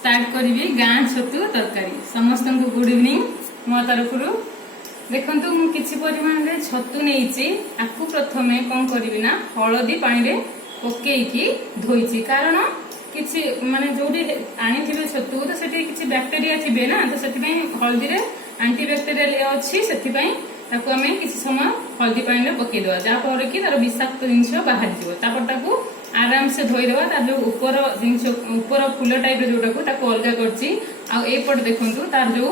Start करी गाँ छतु तरकारी। समस्त को गुड इवनिंग मो तरफ देखु मु किछि परिमाण रे छतु नेइछि आकु प्रथमे कोन करबी ना हळदी पानी रे पकेइकी धोइछि कारण किछि माने जोडी आनिथिबे छतु तो सेठी किछि बैक्टेरिया थिबे ना तो सेठी पई हळदी रे एंटी बैक्टेरियल अछि सेठी पई ताकू हमें किछि समय हळदी पानी रे पकेइ दवा जा पर कि तार विषाक्त जिंस बाहर जिवो तापर ताकू आराम से धोई देवा तार जो ऊपर जिंस ऊपर फूल टाइप रे जोटाकू ताकू अलगा करछि आ ए पट देखंतु तार जो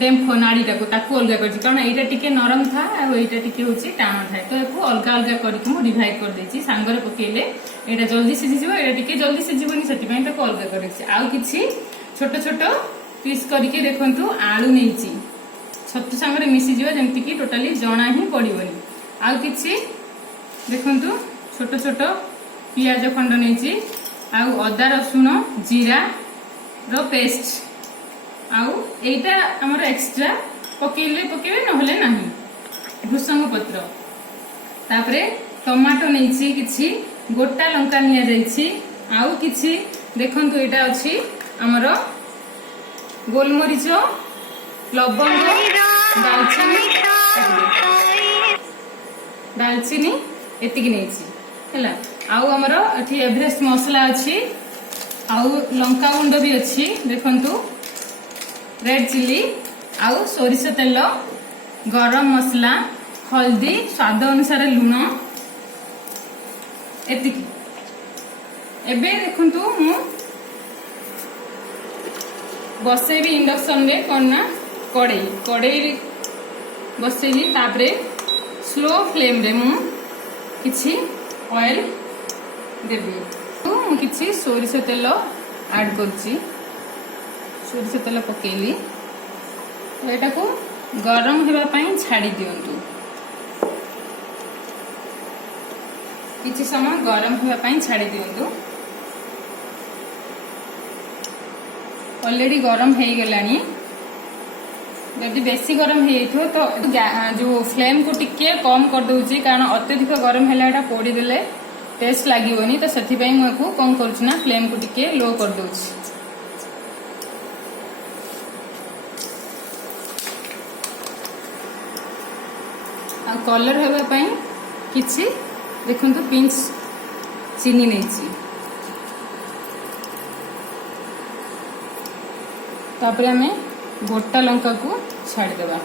डेम्फ नाड़ी ताकू अलगा कर कारण यहाँ टिके नरम था यहाँ टिके हूँ टाण थाए तो ये अलग अलग करके डिवाइड कर देछि सांगरे पकेले यहाँ जल्दी सीझीज यहाँ टिके जल्दी सीझीबनी से अलग कर आउ कि छोट छोट पीस करके देखंतु आलू नहीं छतु सांगरे मिसीज जमती कि टोटाली जना ही पड़ोनी आउ कि देखंतु छोट छोट पियाज खंड नहीं आउ अदा रसुण जीरा रो पेस्ट आउ एटा हमर एक्स्ट्रा पकेले पकेले नहले नाही भुसंग पत्र तापरे टमाटो नैछि किछि गोटा लंका निया जाइछि आउ किछि देखंतु एटा अछि हमर गोलमरीच लवंग दालचीनी एतिकी नैछि हैला आउ हमर एठी एवरेस्ट मसला अछि आउ लंका गुंड भी अछि देखंतु रेड चिली आउ सोरिष तेल गरम मसला हल्दी स्वाद अनुसार लुण एतिकी एबे देखंतु मु बसेबी इंडक्शन रे कोना कड़ई बसेली तापरे स्लो फ्लेम रे मु किछि ऑयल देबी तो मु किछि सोरिष तेल ऐड करछि सोरिष तेल पकेली एटा को गरम हेबा पई छाड़ी दियंतु किछि समय गरम हेबा पई छाड़ी दियंतु ऑलरेडी गरम हे गेलानी यदि बेसी गरम हे थो तो जो फ्लेम को टिके कम कर दोची कारण अत्यधिक गरम हेला एटा पोड़ी देले टेस्ट लागिवनी तो सेथि पई मु को कम करछु ना फ्लेम को टिके लो कर दोची कलर होगा किछि देखंतु पिंच चीनी नहीं तापरे हमें गोटा लंका को छाड़ी देबा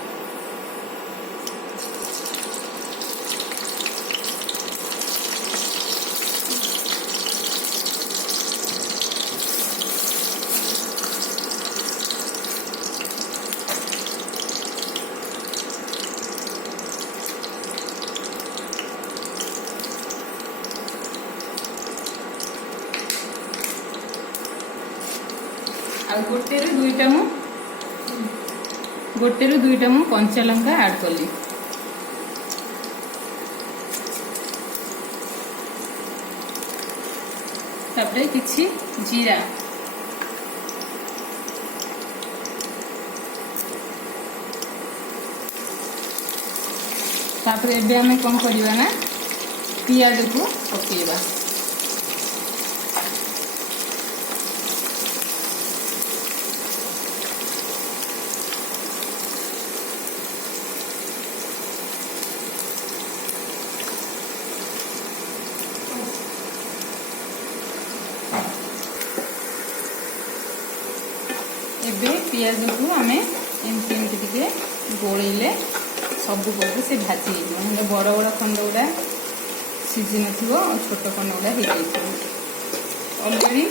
गोटे रु दुईटा मु कंचा लंका ऐड कली तापरे किछि जीरा तापरे एबे हमें कौन करिवा ना पियाज को पकेइबा एबे पियाज को आम एमती गोलेले सबू पटू से भाजी हो बड़ बड़ खंड गुड़ा सीझी न छोट खंड गुड़ा हो ऑलरेडी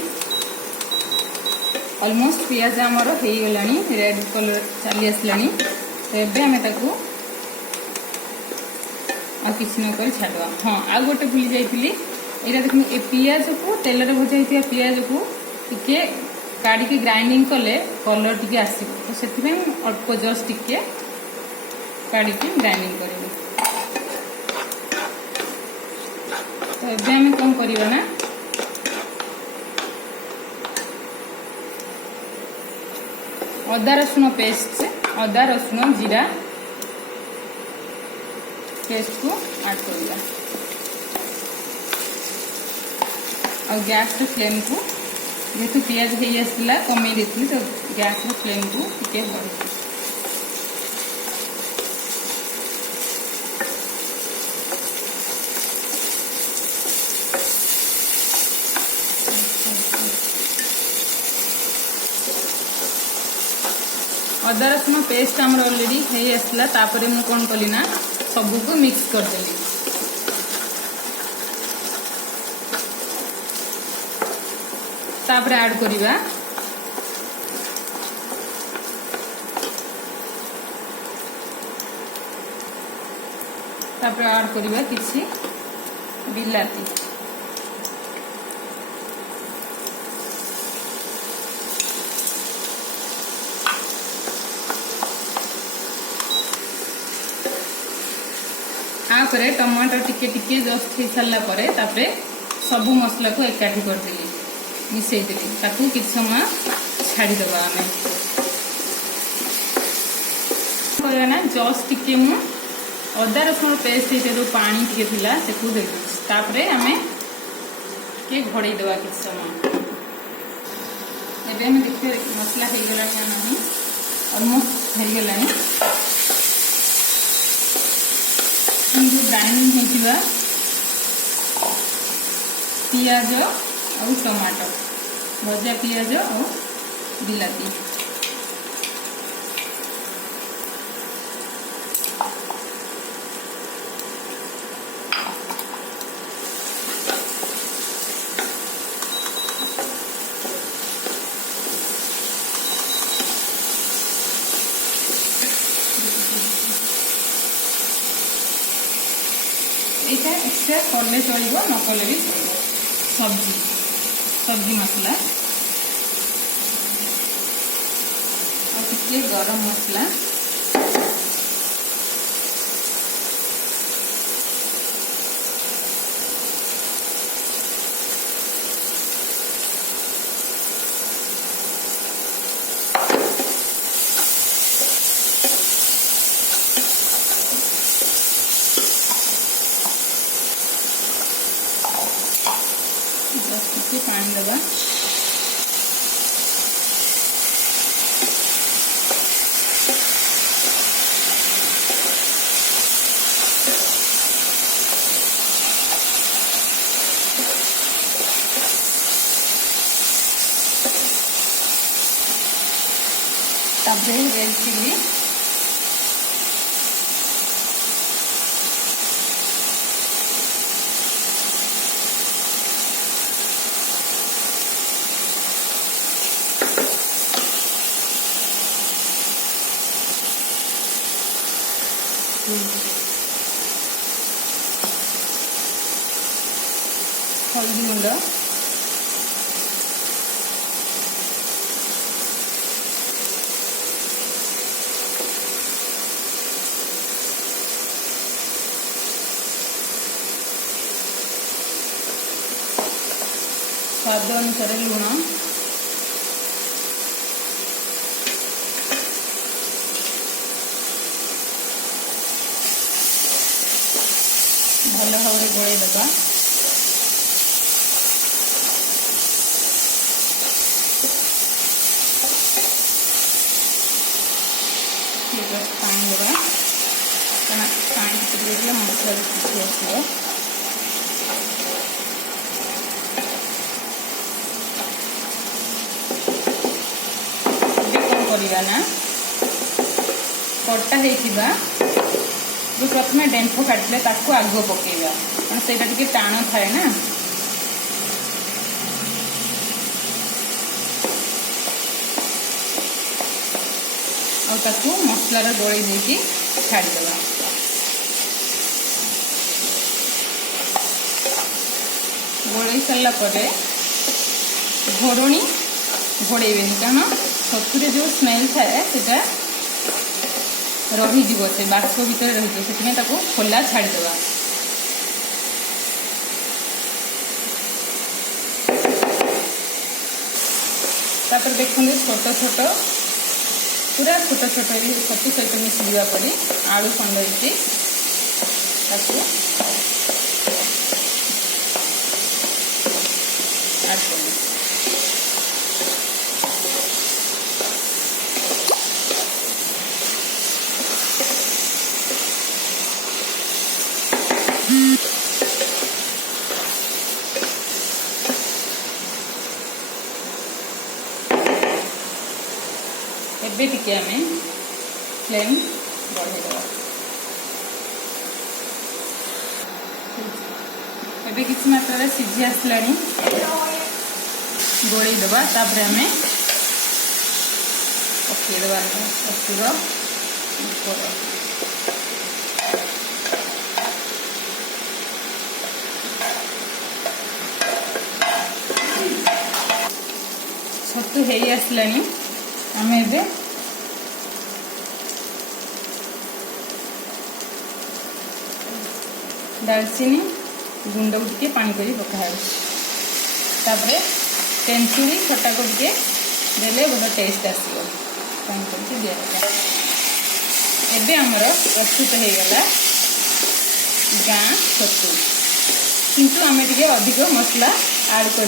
ऑलमोस्ट पियाज आमर हो गलानी रेड कलर चली आसलानी तो एबे आमे ताकू आ किछि न कर छाड़वा हाँ आ गोटे भूली जाइतिली एटा देखु ए पियाज को तेल रे भजा हितिया पियाज को टिके काढ़ी ग्राइंडिंग कले कलर टिके आसीबो तो सेति अल्प जस्ट टिके काढ़ी ग्राइंडिंग करेंगे तो एबे हम कौन करिवा ना अदा रसुण पेस्ट अदा रसुण जीरा पेस्ट को ऐड करिवा और गैस फ्लेम को जेहेतु पियाज हो आसला कमे देती तो गैस फ्लेम को टिके बढ़े। अदा रसुण पेस्ट आमर ऑलरेडी हो आसला तापरे मु कौन कली ना सबको मिक्स करदेली। तापरे ऐड करिबा तापरे ऐड करिबा किछि बिलाती। आपर टमाटर टिके टिके जस्ट हो सारा पर तापरे सबू मसला को एकाठी करदेली मिसईदेली ताकू किछ समय छाड़ीदबा आम ना जस्ट टिके मु अदा रसुण पेस्ट जो पानी टिके थिला सेकू दे तापरे आम टिके घोड़े दबा किछ समय। एबे हम देखिए मसला हो गला ना नहीं ऑलमोस्ट हो गला ग्राइंडिंग होइतिबा पियाज और टमाटर भजा पियाज और बिलाती ये एक्स्ट्रा कले चलो न कले भी सब्जी सब्जी मसला और टिके गरम मसला पानी दबा रेड चिली हल्दी गुंड स्वाद अनुसार लुण भल भाव गोल दबा पानी दबा पानी टिके मसला फुटी आसो ना कटा होइतिबा जो प्रथम डेंफ काटिले ताकू आग पकेबा कारण सेटा टिके टाण थाए ना और ताकू मसलार गोली देकी छाड़ीदेवा गोलई सारा पर घोड़णी घोड़ेबेनी कारण छतुरे जो स्मेल थाए सेटा रहीज से बाष्प भितर रही से खोला छाड़ीदेवा तापर देखते छोट छोट पूरा छोट छोट छतु सहित मिसवा पड़ी आलू खंड ऐड कर एबे टिके आमे फ्लेम बढ़ेदेवा। एबे किसी मात्रा सिझी आसला गोल दबा तापर आम पकईदबा छतु हो आसला आम ए दालचीनी गुंड को टे पानी कर पकाए तेंतुली खटा को टे देले बहुत टेस्ट आसो पानी करके दिया एबे आमर प्रस्तुत हो गला गाँ छतु किंतु आम टे अधिक मसला ऐड कर